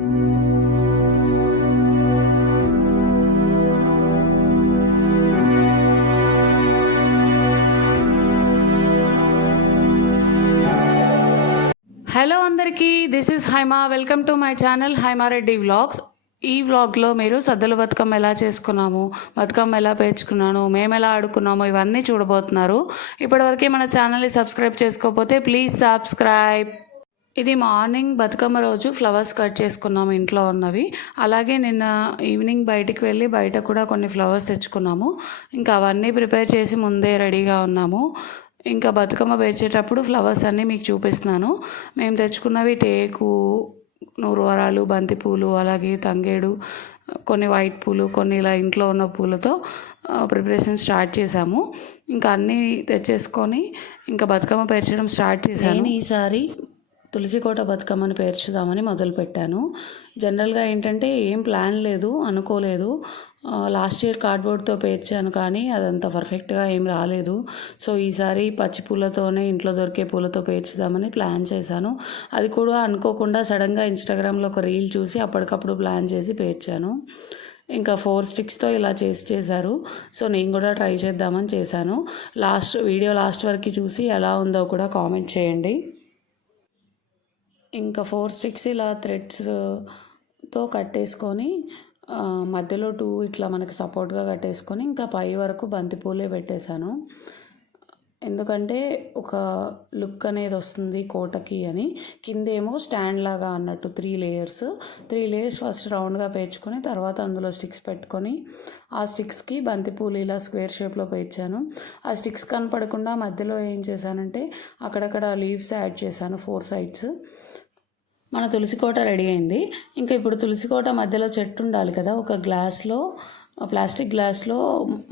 Hello అందరికీ this is Haima welcome to my channel Haima Reddy vlogs ఈ వ్లాగ్లో మీరు సద్దుల బతుకమ్మ ఎలా చేసుకున్నాము బతుకమ్మ ఎలా పేర్చుకున్నాను మేము ఎలా ఆడుకున్నాము ఇవన్నీ చూడబోతున్నారు. ఇప్పటివరకు మన ఛానల్ని సబ్స్క్రైబ్ చేసుకోకపోతే ప్లీజ్ సబ్స్క్రైబ్ ఇది మార్నింగ్ బతుకమ్మ రోజు ఫ్లవర్స్ కట్ చేసుకున్నాము ఇంట్లో ఉన్నవి. అలాగే నిన్న ఈవినింగ్ బయటికి వెళ్ళి బయట కూడా కొన్ని ఫ్లవర్స్ తెచ్చుకున్నాము. ఇంకా అవన్నీ ప్రిపేర్ చేసి ముందే రెడీగా ఉన్నాము. ఇంకా బతుకమ్మ పేర్చేటప్పుడు ఫ్లవర్స్ అన్నీ మీకు చూపిస్తున్నాను. మేము తెచ్చుకున్నవి టేకు నూరువరాలు బంతిపూలు అలాగే తంగేడు కొన్ని వైట్ పూలు కొన్ని ఇలా ఇంట్లో ఉన్న పూలతో ప్రిపరేషన్ స్టార్ట్ చేశాము. ఇంకా అన్నీ తెచ్చేసుకొని ఇంకా బతుకమ్మ పేర్చడం స్టార్ట్ చేశాను. ఈసారి తులసికోట బతుకమ్మని పేర్చుదామని మొదలుపెట్టాను. జనరల్గా ఏంటంటే ఏం ప్లాన్ లేదు అనుకోలేదు. లాస్ట్ ఇయర్ కార్డ్బోర్డ్తో పేర్చాను కానీ అదంత పర్ఫెక్ట్గా ఏం రాలేదు. సో ఈసారి పచ్చి పూలతోనే ఇంట్లో దొరికే పూలతో పేర్చుదామని ప్లాన్ చేశాను. అది కూడా అనుకోకుండా సడన్గా ఇన్స్టాగ్రామ్లో ఒక రీల్ చూసి అప్పటికప్పుడు ప్లాన్ చేసి పేర్చాను. ఇంకా ఫోర్ స్టిక్స్తో ఇలా చేసి చేశారు. సో నేను కూడా ట్రై చేద్దామని చేశాను. లాస్ట్ వీడియో లాస్ట్ వరకు చూసి ఎలా ఉందో కూడా కామెంట్ చేయండి. ఇంకా ఫోర్ స్టిక్స్ ఇలా థ్రెడ్స్తో కట్టేసుకొని మధ్యలో టూ ఇట్లా మనకి సపోర్ట్గా కట్టేసుకొని ఇంకా పై వరకు బంతిపూలే పెట్టేశాను. ఎందుకంటే ఒక లుక్ అనేది వస్తుంది కోటకి అని. కిందేమో స్టాండ్ లాగా అన్నట్టు three layers. Three layers first రౌండ్గా పేర్చుకొని తర్వాత అందులో స్టిక్స్ పెట్టుకొని ఆ స్టిక్స్కి బంతిపూలు ఇలా స్క్వేర్ షేప్లో పేర్చాను. ఆ స్టిక్స్ కనపడకుండా మధ్యలో ఏం చేశానంటే అక్కడక్కడ లీవ్స్ యాడ్ చేశాను ఫోర్ సైడ్స్. మన తులసి కోట రెడీ అయింది. ఇంకా ఇప్పుడు తులసి కోట మధ్యలో చెట్టు ఉండాలి కదా ఒక గ్లాస్లో ప్లాస్టిక్ గ్లాస్లో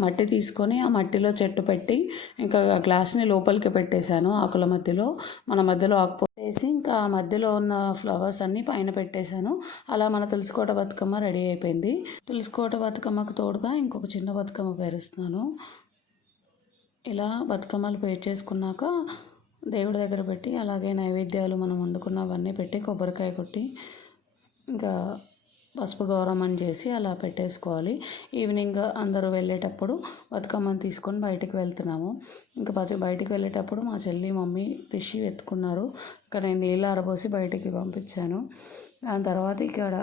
మట్టి తీసుకొని ఆ మట్టిలో చెట్టు పెట్టి ఇంకా ఆ గ్లాస్ని లోపలికి పెట్టేశాను ఆకుల మధ్యలో. మన మధ్యలో ఆకు వేసి ఇంకా ఆ మధ్యలో ఉన్న ఫ్లవర్స్ అన్నీ పైన పెట్టేశాను. అలా మన తులసికోట బతుకమ్మ రెడీ అయిపోయింది. తులసికోట బతుకమ్మకు తోడుగా ఇంకొక చిన్న బతుకమ్మ పేరుస్తున్నాను. ఇలా బతుకమ్మలు పేరు చేసుకున్నాక దేవుడి దగ్గర పెట్టి అలాగే నైవేద్యాలు మనం వండుకున్నవన్నీ పెట్టి కొబ్బరికాయ కొట్టి ఇంకా పసుపు గౌరమ్మని చేసి అలా పెట్టేసుకోవాలి. ఈవినింగ్ అందరూ వెళ్ళేటప్పుడు బతుకమ్మని తీసుకొని బయటికి వెళ్తున్నాము. ఇంకా బతి బయటికి వెళ్ళేటప్పుడు మా చెల్లి మమ్మీ రిషి ఎత్తుకున్నారు ఇక్కడ నేను నీళ్ళు ఆరబోసి బయటికి పంపించాను. దాని తర్వాత ఇక్కడ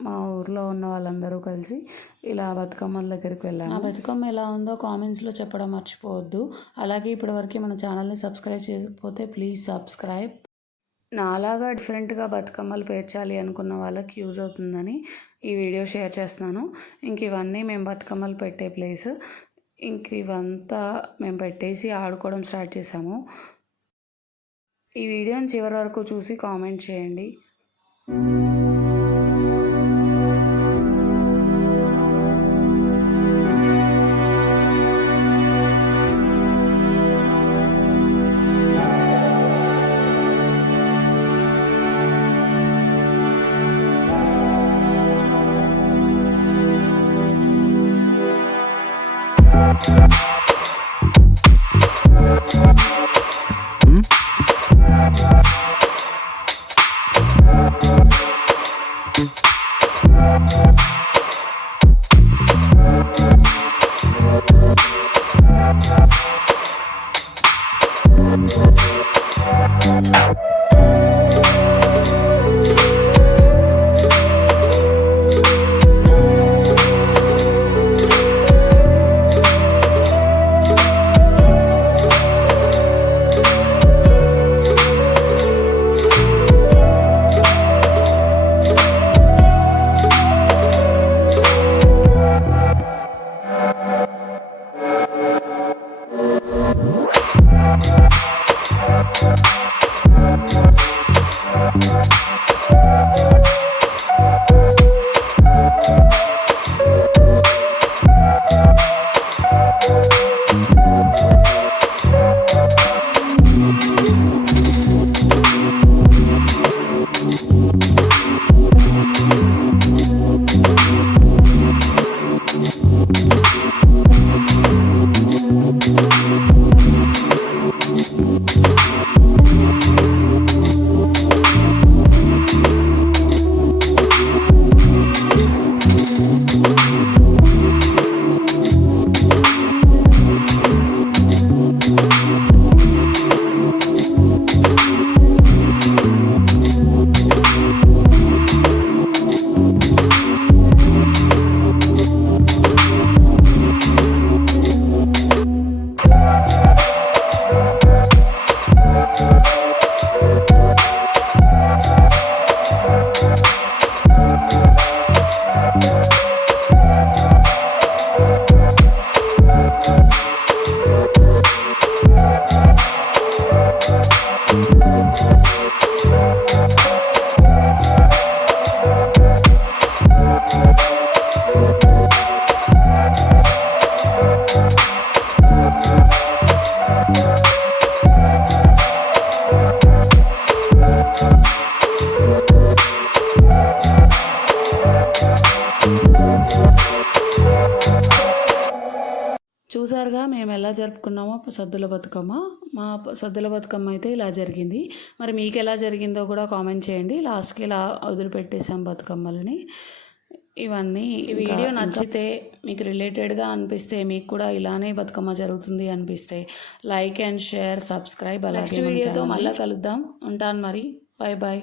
మా ఊర్లో ఉన్న వాళ్ళందరూ కలిసి ఇలా బతుకమ్మల దగ్గరికి వెళ్ళాము. ఆ బతుకమ్మ ఎలా ఉందో కామెంట్స్లో చెప్పడం మర్చిపోవద్దు. అలాగే ఇప్పటివరకు మన ఛానల్ని సబ్స్క్రైబ్ చేయకపోతే ప్లీజ్ సబ్స్క్రైబ్ నాలాగా డిఫరెంట్గా బతుకమ్మలు పేర్చాలి అనుకున్న వాళ్ళకి యూజ్ అవుతుందని ఈ వీడియో షేర్ చేస్తున్నాను. ఇంక ఇవన్నీ మేము బతుకమ్మలు పెట్టే ప్లేస్ ఇంక ఇవంతా మేము పెట్టేసి ఆడుకోవడం స్టార్ట్ చేసాము. ఈ వీడియోని చివరి వరకు చూసి కామెంట్ చేయండి. సింపుల్గా మేము ఎలా జరుపుకున్నామో సద్దుల బతుకమ్మ. మా సద్దుల బతుకమ్మ అయితే ఇలా జరిగింది. మరి మీకు ఎలా జరిగిందో కూడా కామెంట్ చేయండి. లాస్ట్కి ఇలా వదిలిపెట్టేసాం బతుకమ్మలని. ఇవన్నీ ఈ వీడియో నచ్చితే మీకు రిలేటెడ్గా అనిపిస్తే మీకు కూడా ఇలానే బతుకమ్మ జరుగుతుంది అనిపిస్తే లైక్ అండ్ షేర్ సబ్స్క్రైబ్ అలాగే వీడియోతో మళ్ళీ కలుద్దాం. ఉంటాను మరి. Bye bye